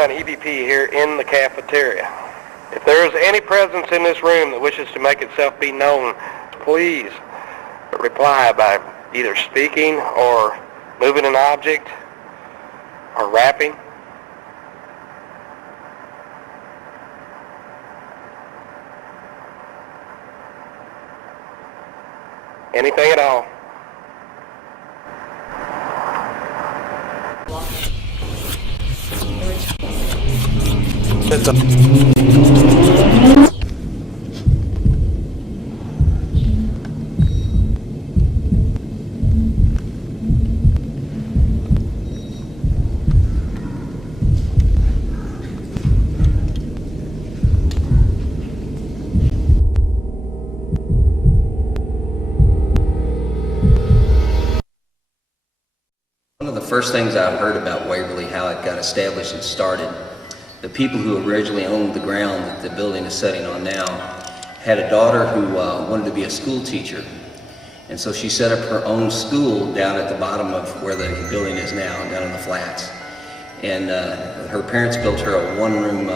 find EVP here in the cafeteria. If there is any presence in this room that wishes to make itself be known, please reply by either speaking or moving an object or rapping. Anything at all. One of the first things I heard about Waverly, how it got established and started, the people who originally owned the ground that the building is sitting on now had a daughter who wanted to be a school teacher. And so she set up her own school down at the bottom of where the building is now, down in the flats. And her parents built her a one-room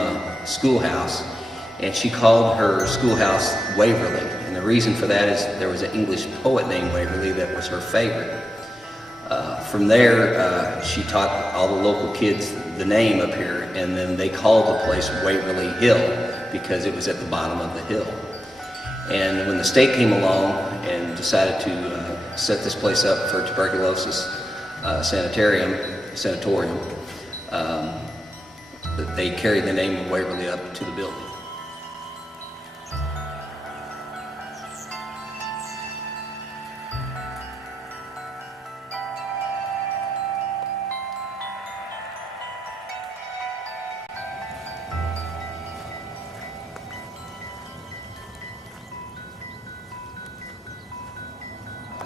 schoolhouse, and she called her schoolhouse Waverly. And the reason for that is there was an English poet named Waverly that was her favorite. From there, she taught all the local kids the name up here, and then they called the place Waverly Hill because it was at the bottom of the hill. And when the state came along and decided to set this place up for tuberculosis sanatorium, they carried the name of Waverly up to the building.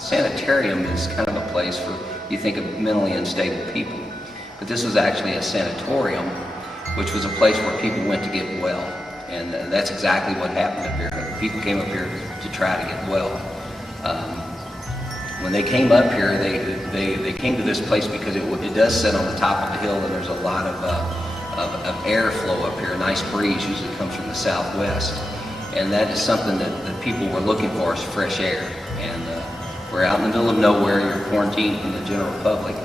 Sanatorium is kind of a place for, you think of mentally unstable people, but this was actually a sanatorium, which was a place where people went to get well, and that's exactly what happened up here. People came up here to try to get well. When they came up here, they came to this place because it does sit on the top of the hill, and there's a lot of airflow up here. A nice breeze usually comes from the southwest, and that is something that people were looking for, is fresh air. And we're out in the middle of nowhere, you're quarantined from the general public,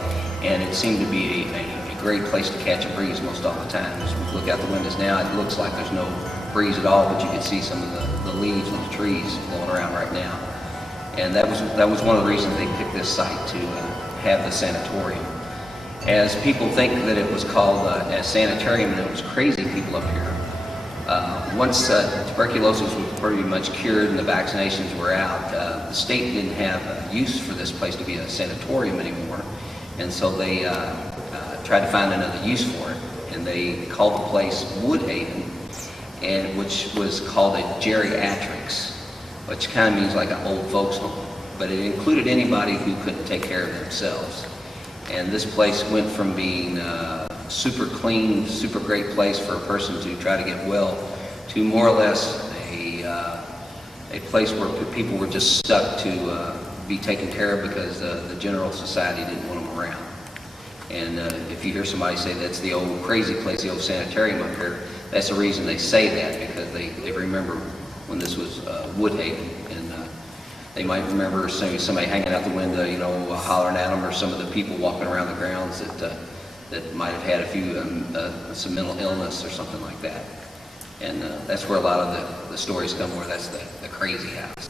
and it seemed to be a great place to catch a breeze most all the time. As we look out the windows now, it looks like there's no breeze at all, but you can see some of the leaves on the trees blowing around right now. And that was one of the reasons they picked this site to have the sanatorium. As people think that it was called a sanatorium and it was crazy people up here, once tuberculosis was pretty much cured and the vaccinations were out, the state didn't have use for this place to be a sanatorium anymore, and so they tried to find another use for it, and they called the place Woodhaven, and which was called a geriatrics, which kind of means like an old folks home, but it included anybody who couldn't take care of themselves. And this place went from being super clean, super great place for a person to try to get well, to more or less a place where people were just stuck to be taken care of because the general society didn't want them around. And if you hear somebody say that's the old crazy place, the old sanitarium up here, that's the reason they say that, because they remember when this was Woodhaven, and they might remember somebody hanging out the window, you know, hollering at them, or some of the people walking around the grounds that might have had a few some mental illness or something like that. And that's where a lot of the stories come, where that's the crazy house.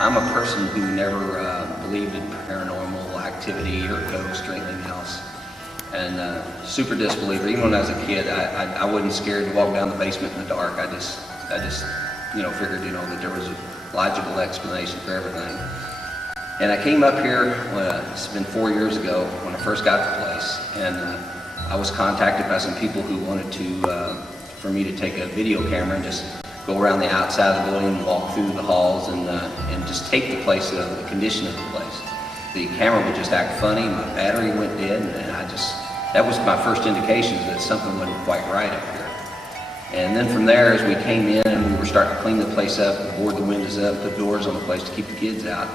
I'm a person who never believed in paranormal activity or ghosts or anything else, and super disbeliever. Even when I was a kid, I wasn't scared to walk down the basement in the dark. I just figured, that there was a logical explanation for everything. And I came up here, it's been 4 years ago, when I first got the place, and I was contacted by some people who wanted for me to take a video camera and just go around the outside of the building and walk through the halls and just take the place of the condition of the place. The camera would just act funny, my battery went dead, and that was my first indications that something wasn't quite right up here. And then from there, as we came in and we were starting to clean the place up, board the windows up, put doors on the place to keep the kids out,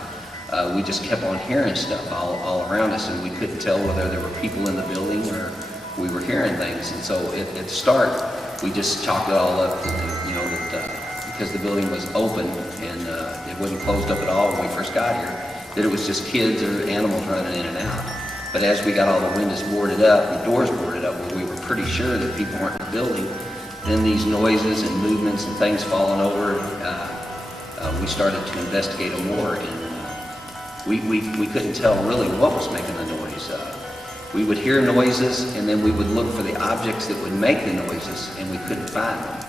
we just kept on hearing stuff all around us, and we couldn't tell whether there were people in the building or we were hearing things. And so at the start, we just chalked it all up that because the building was open and it wasn't closed up at all when we first got here, that it was just kids or animals running in and out. But as we got all the windows boarded up and doors boarded up, where we were pretty sure that people weren't in the building, then these noises and movements and things falling over, we started to investigate them more, and we couldn't tell really what was making the noise. We would hear noises, and then we would look for the objects that would make the noises, and we couldn't find them.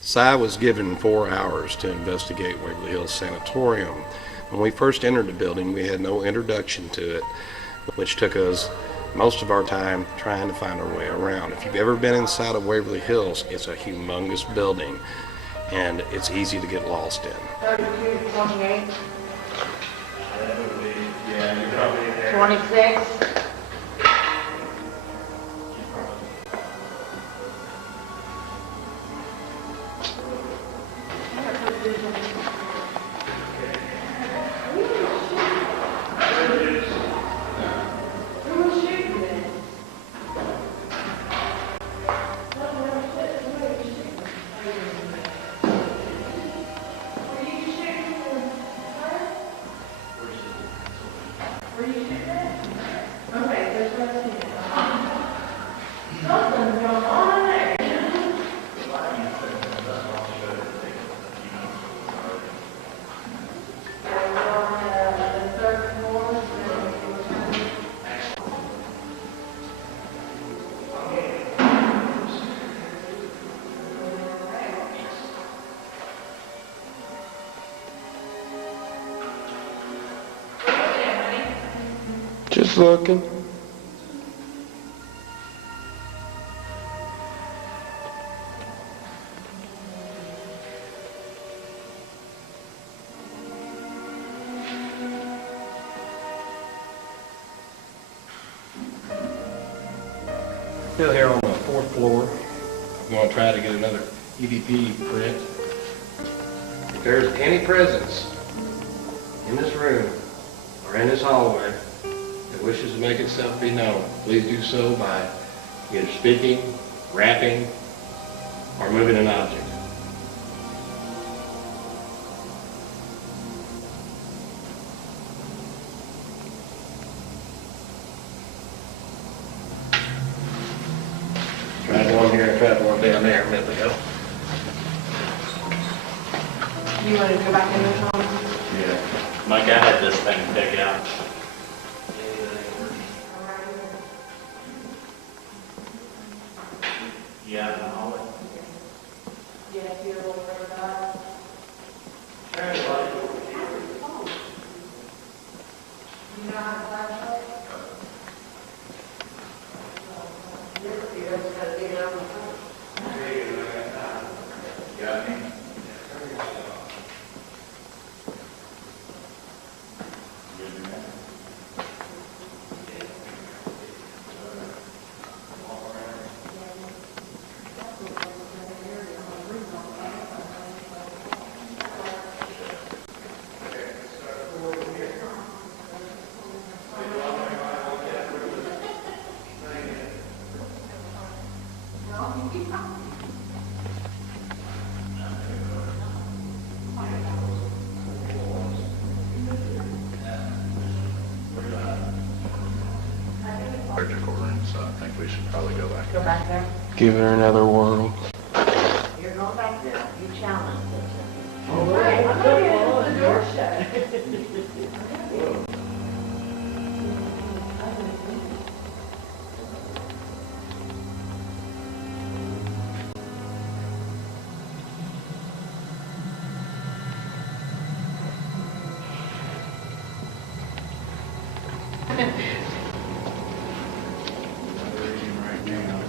Cy was given 4 hours to investigate Waverly Hills Sanatorium. When we first entered the building, we had no introduction to it, which took us most of our time trying to find our way around. If you've ever been inside of Waverly Hills, it's a humongous building, and it's easy to get lost in. 32, 28, Yeah, you're probably there. 26. Just looking. Still here on the 4th floor. I'm going to try to get another EVP print. If there's any presence in this room or in this hallway that wishes to make itself be known, please do so by either speaking, rapping, or moving an object. Tried one here and tried one down there a minute ago. You want to go back in the home? Yeah. Mike, I had this thing to take out. Yeah. Yes, you're a little further back. You know how to flashlight? You just gotta dig it out in the front. Surgical room, so I think we should probably go back. Go back there. Give her another whirl. You're going back there. You challenge it. Oh, right. I'm not getting the door shut. Right now.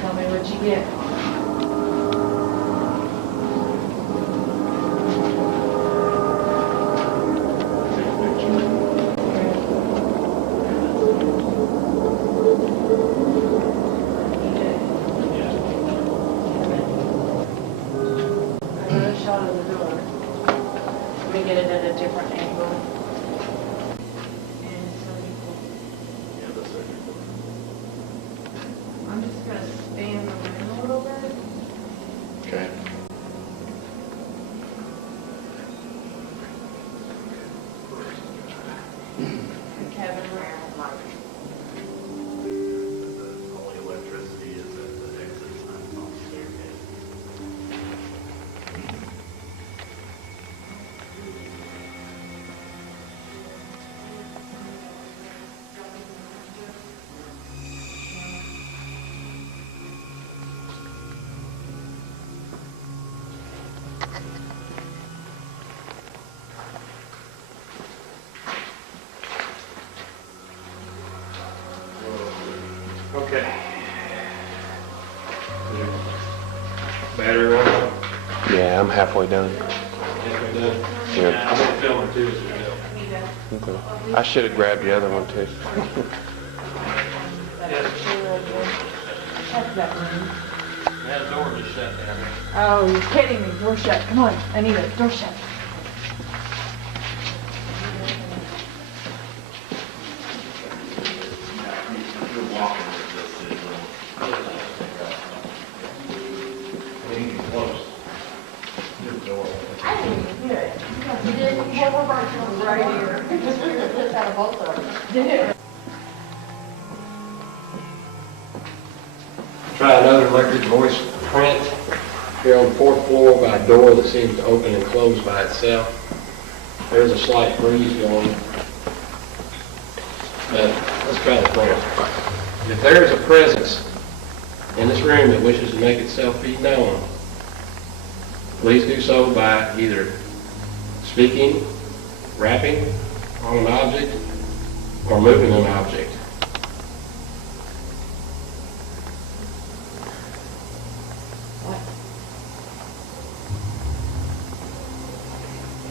Tell me what you get. Another shot of the door. Let me get it at a different angle. And surgical. Yeah, the surgical room. I'm just gonna stand around a little bit. Okay. And Kevin around like. The only electricity is at the exit signs on the staircase. Okay. Battery run out? Yeah, I'm halfway done. Halfway done? Yeah. I'm gonna film her too as we go. Okay. I should have grabbed the other one too. Check that room. That door just shut down there. Oh, you're kidding me. Door shut. Come on, Anita, door shut. You're walking with this Close. is door. I didn't even hear it. You didn't have a virtual right here. Just out of both of them. Did Try another electric voice print here on the 4th floor by a door that seems to open and close by itself. There's a slight breeze going. But let's try the print. If there is a presence in this room that wishes to make itself be known, please do so by either speaking, rapping on an object, or moving an object.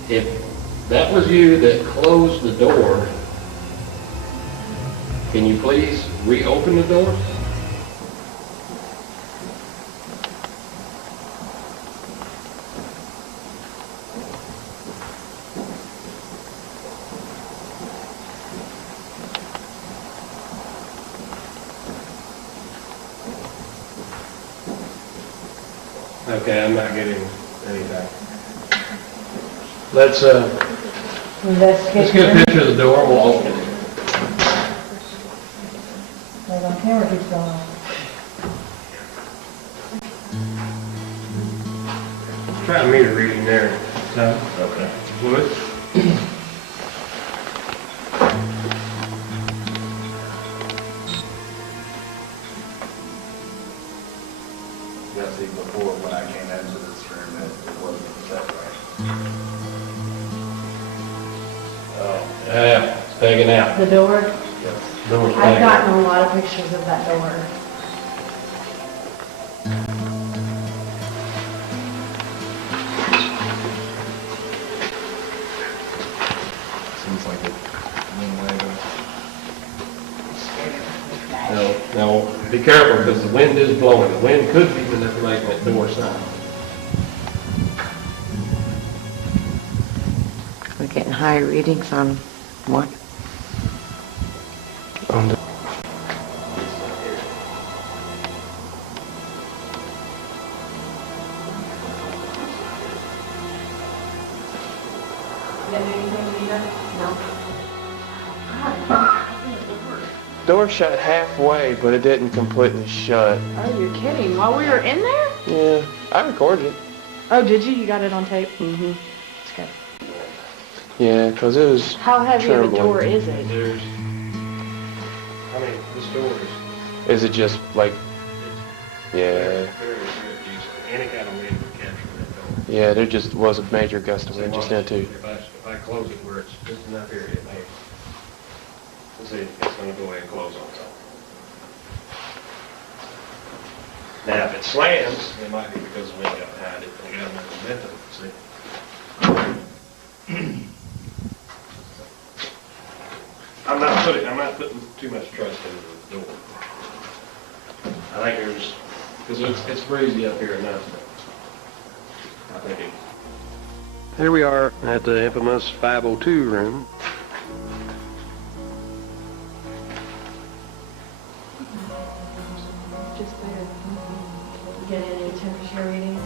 If that was you that closed the door, can you please reopen the door? Okay, I'm not getting anything. Let's get a picture of the door, we'll open it. Right on camera keeps going off. Try a meter reading there, Tom. Okay. Wood? Yeah, see, before when I came into this room, it wasn't that way. Oh, Yeah, it's taken out. The door, yes. Door's I've taken out. gotten a lot of pictures of that door. Seems like it went away. No, be careful because the wind is blowing. The wind could be manipulating that door side. We're getting high readings on what? On the door shut halfway, but it didn't completely shut. Oh, you're kidding. While we were in there? Yeah, I recorded it. Oh, did you? You got it on tape? Mm-hmm. That's good. Yeah, because it was How heavy of a trembling. door is it? There's, I mean, this door is it just like, yeah, Any kind of wind would capture that door. yeah, there just was a major gust of wind just now too. If I close it where it's just enough area, it may, let's see, it's gonna go ahead and close on top. Now, if it slams, it might be because the wind got behind it, and got enough momentum, see? I'm not putting too much trust into the door. I think there's, Because it's breezy up here enough. I think it, Here we are at the infamous 502 room. Just there. Get any temperature readings?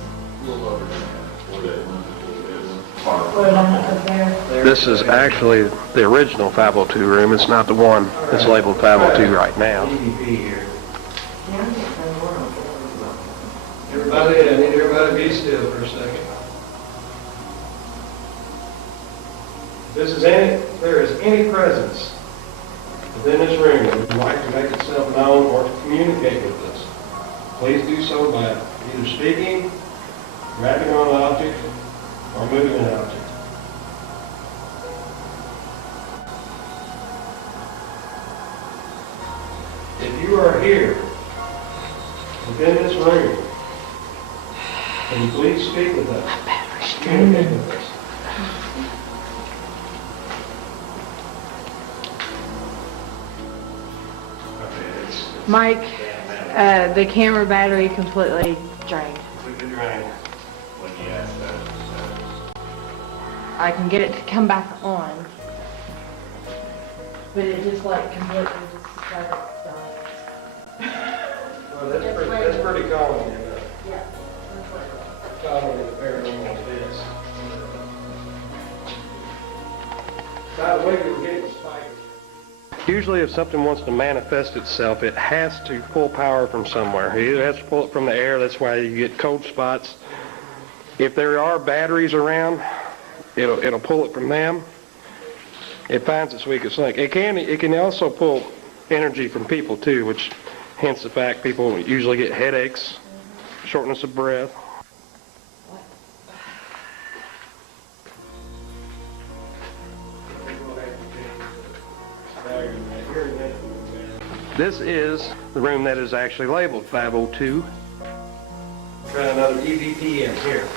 Put it on up there. This is actually the original 502 room. It's not the one that's labeled 502 right now. Everybody, I need everybody to be still for a second. If there is any presence within this room that would like to make itself known or to communicate with us, please do so by either speaking, rapping on an object, or moving an object. If you are here within this room, can you please speak with us? Communicate with us. okay, it's Mike, the camera battery completely drained. Completely drained. when you ask that, I can get it to come back on, but it just like completely just started dying. Well, that's pretty common in Yeah. common in the paranormal like this. By the way, we were getting spiked. Usually if something wants to manifest itself, it has to pull power from somewhere. It either has to pull it from the air, that's why you get cold spots. If there are batteries around, it'll pull it from them. It finds its weakest link. It can also pull energy from people too, which hence the fact people usually get headaches, shortness of breath. This is the room that is actually labeled 502. Try another EVP in here.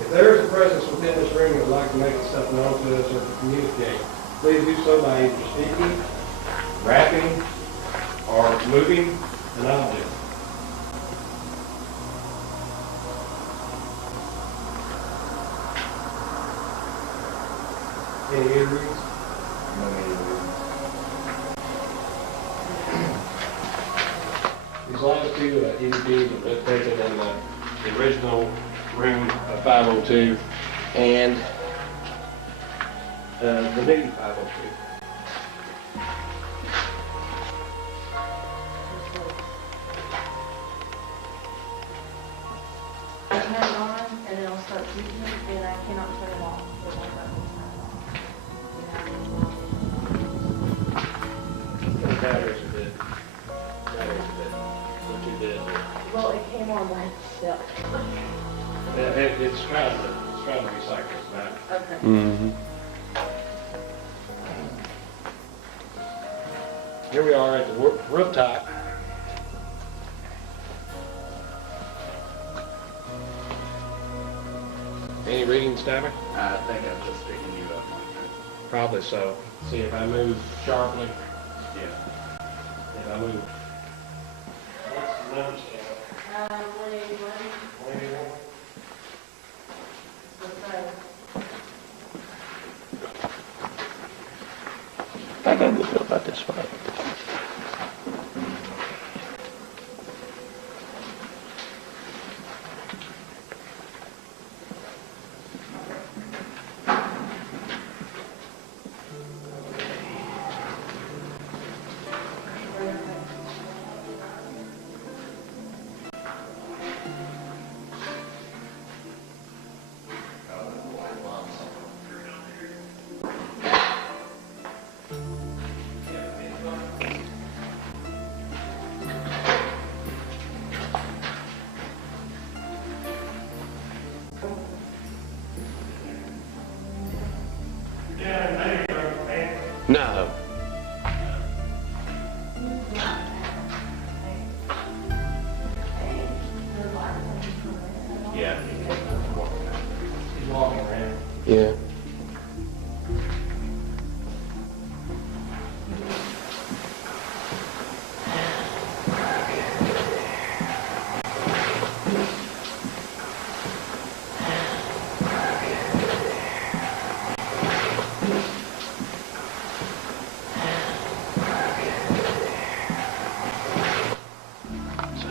If there is a presence within this room that would like to make itself known to us or to communicate, please do so by either speaking, rapping, or moving an object. Any ear reads? These last two EVPs are taken in the original room of 502 and the new 502. turn it on, and then it'll start beeping, and I cannot turn it off. It won't let me turn it off. The batteries are dead. What you did. Well, it came on by itself. It's trying to recycle its back. Okay. Here we are at the rooftop. Any readings, Stabber? I think I'm just picking you up. Probably so. See if I move sharply. Yeah. If I move. What's the numbers, Stabber? 181. 181? What's that? I got a good feel about this fight. No. Yeah. He's walking around. Yeah.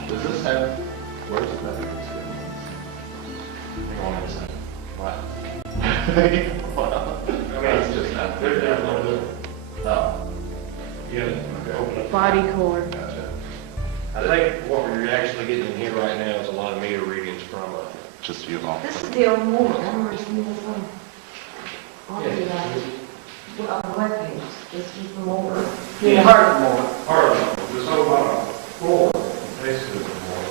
Does this have, where's the battery? Hang on a second. What? Well, it's just not. There's no blue. Oh, Yeah. Open up. Body core. gotcha. I think what we're actually getting in here right now is a lot of meter readings from Just you long. This is the old one. I remember seeing this one. I'll do that. Well, on the webpage, this is the mower. Yeah. Hard mower. Harley, this whole bottom floor, basically the floor.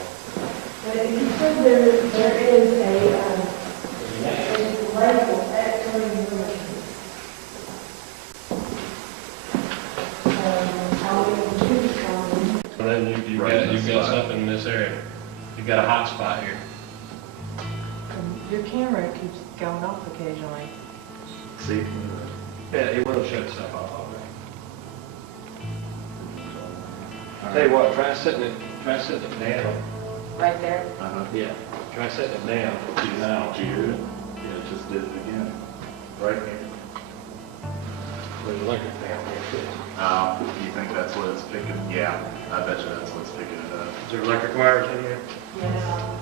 But if you said there is a label, actually, how we can choose from. And then you've got something in this area. You've got a hot spot here. Your camera keeps going off occasionally. See? Yeah, it will shut itself off all day. Tell you what, try setting it down. Right there. Uh-huh. Yeah. Try setting it down. Now, did you hear it? Yeah, it just did it again. Right here. There's electric down here too. You think that's what it's picking? Yeah, I bet you that's what's picking it up. Is there electric wires in here? Yeah.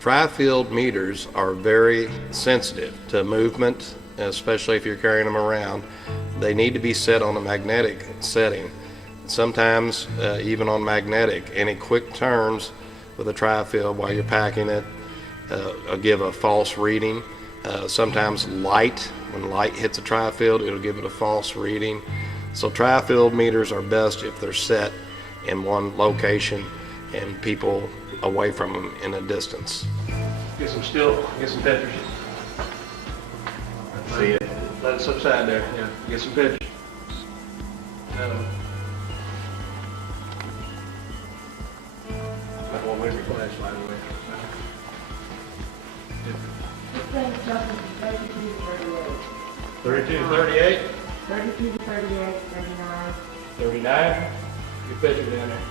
Tri-field meters are very sensitive to movement, especially if you're carrying them around. They need to be set on a magnetic setting. Sometimes even on magnetic, any quick turns with a tri-field while you're packing it give a false reading. Sometimes light, when light hits a tri-field, it'll give it a false reading. So tri-field meters are best if they're set in one location and people away from them in a distance. Get some pictures. See it? Let it subside there, yeah. Get some pictures. Might want to move your flashlight away. This thing's jumping from 32 to 38. 32, 38, 32 to 38, 39. 39. Your picture down there.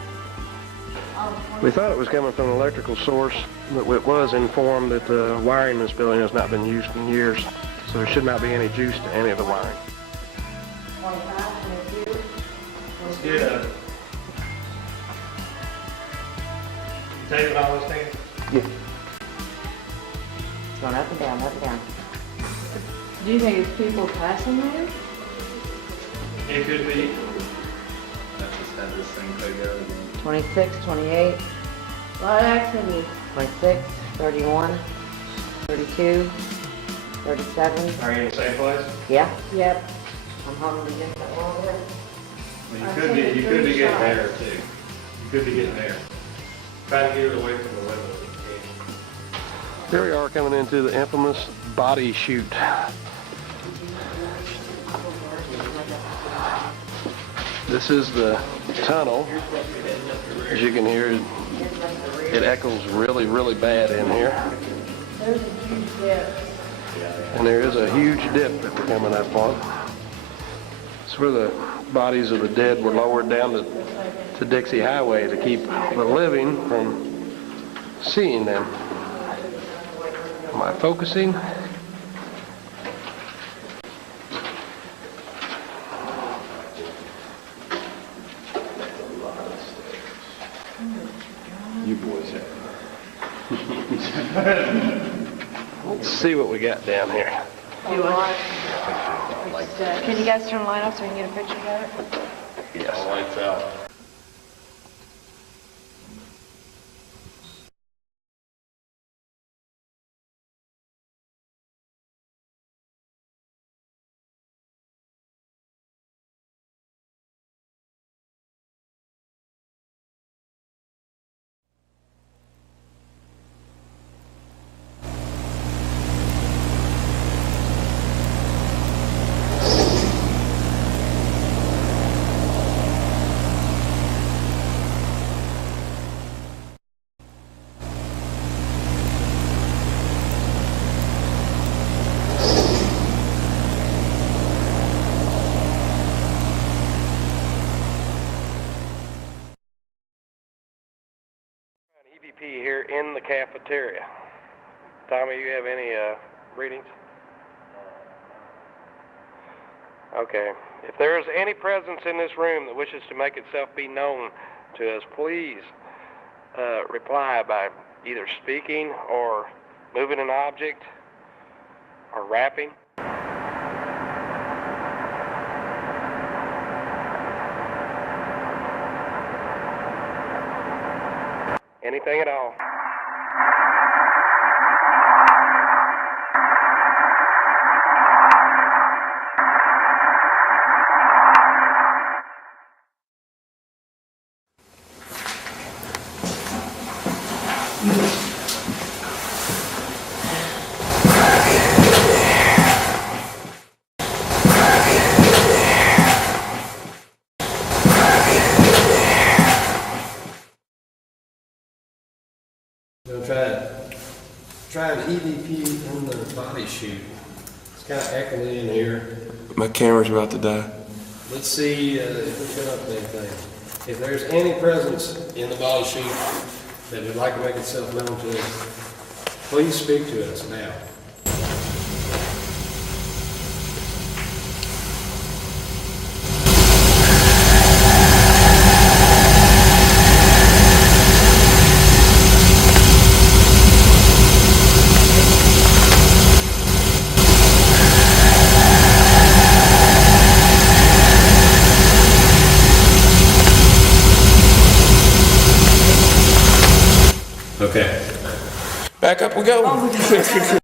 We thought it was coming from an electrical source, but it was informed that the wiring in this building has not been used in years, so there should not be any juice to any of the wiring. 25, 22. Let's get a... You taping all this thing? It's going up and down, up and down. Do you think it's people passing there? It could be. Let's just have this thing take out again. 26, 28, A lot of activity. 26, 31, 32, 37. Are you in the same place? Yeah, Yep. I'm hoping to get that wall there. Well, you could be getting there too. You could be getting there. Try to get it away from the window if you can. Here we are coming into the infamous body chute. This is the tunnel. As you can hear, it echoes really, really bad in here. There's a huge dip. And there is a huge dip that we're coming up on. It's where the bodies of the dead were lowered down to Dixie Highway to keep the living from seeing them. Am I focusing? You boys have. Let's see what we got down here. Can you guys turn the light off so we can get a picture of it? Yes. All lights out. EVP here in the cafeteria. Tommy, you have any readings? Okay. If there is any presence in this room that wishes to make itself be known to us, please reply by either speaking or moving an object or rapping. Anything at all. We'll try an EVP in the body chute. It's kind of echoing in here. My camera's about to die. Let's see if we can update things. If there's any presence in the body chute that would like to make itself known to us, please speak to us now. Okay. Back up we go.